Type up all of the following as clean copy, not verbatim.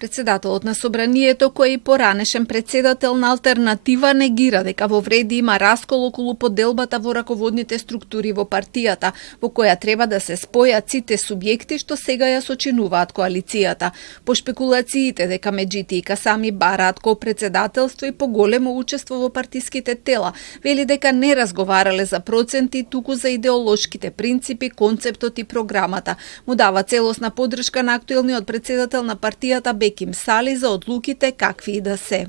Председателот на Собранието, кој е и поранешен председател на Алтернатива, негира дека во вреди има раскол околу поделбата во раководните структури во партијата, во која треба да се спојат сите субјекти што сега ја сочинуваат коалицијата. По шпекулациите дека Меджити и Касами бараат ко-председателство и поголемо учество во партиските тела, вели дека не разговарале за проценти, туку за идеолошките принципи, концептот и програмата. Му дава целосна поддршка на актуелниот председател на партијата Беким Сали за одлуките какви и да се.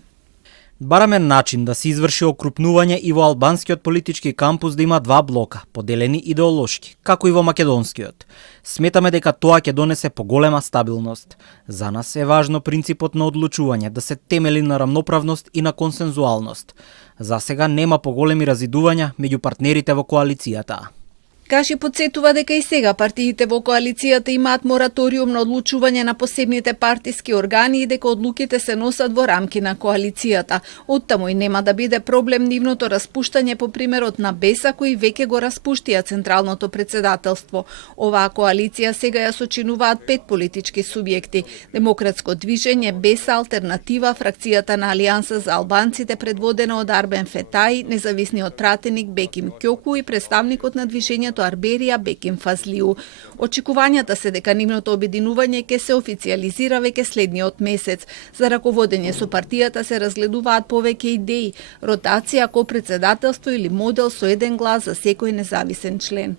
Бараме начин да се изврши окрупнување и во албанскиот политички кампус да има два блока, поделени идеолошки, како и во македонскиот. Сметаме дека тоа ќе донесе поголема стабилност. За нас е важно принципот на одлучување да се темели на рамноправност и на консензуалност. За сега нема поголеми разидувања меѓу партнерите во коалицијата. Каши подсетува дека и сега партиите во коалицијата имаат мораториум на одлучување на посебните партиски органи и дека одлуките се носат во рамки на коалицијата. Оттаму и нема да биде проблем нивното распуштање по примерот на БЕСА, кои веќе го распуштија Централното председателство. Оваа коалиција сега ја сочинуваат 5 политички субјекти: Демократско движење, БЕСА, Алтернатива, фракцијата на Алијанса за албанците предводена од Арбен Фетаи, независниот пратеник Беким Кјоку и представникот на движењето Арберија Беким Фазлиу. Очекувањата се дека нивното обединување ќе се официјализира веќе следниот месец. За раководење со партијата се разгледуваат повеќе идеи: ротација, ко-председателство или модел со еден глас за секој независен член.